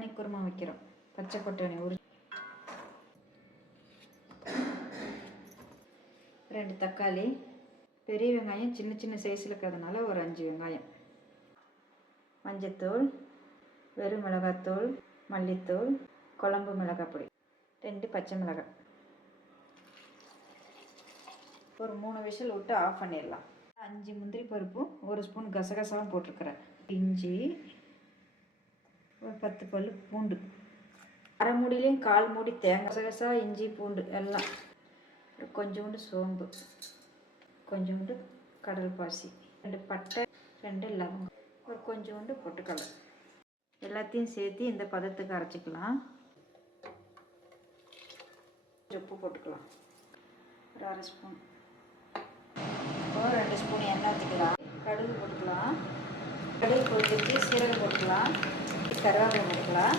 பட்டாணி குருமா வைக்கிறோம். பச்சை பட்டாணி 2 தக்காளி, பெரிய வெங்காயம் சின்ன சின்ன சைஸில் இருக்கிறதுனால ஒரு 5 வெங்காயம், மஞ்சத்தூள், வெறும் மிளகாத்தூள், மல்லித்தூள், குழம்பு மிளகாய் பொடி, 2 பச்சை மிளகாய். ஒரு 3 விசில் விட்டு ஆஃப் பண்ணிடலாம். 5 முந்திரி பருப்பும் 1 ஸ்பூன் கசகசாவும் போட்டிருக்கிறேன். இஞ்சி, ஒரு 10 பல் பூண்டு, அரை மூடிலையும் 1/4 மூடி தேங்காய், கசகசா, இஞ்சி, பூண்டு எல்லாம், கொஞ்சோண்டு சோம்பு, கொஞ்சோண்டு கடல் பாசி, 2 பட்டை, 2 லவங்கம், ஒரு கொஞ்சோண்டு பொட்டுக்கடலை, எல்லாத்தையும் சேர்த்து இந்த பதத்துக்கு அரைச்சிக்கலாம். உப்பு போட்டுக்கலாம், ஒரு 1/2 ஸ்பூன். இப்போ 2 ஸ்பூன் எண்ணெய் ஊற்றிக்கலாம். கடுகு போட்டுக்கலாம். கடுகு பொரிச்சு சீரகம் போட்டுக்கலாம். கருவேப்பிலை போட்டுக்கலாம்.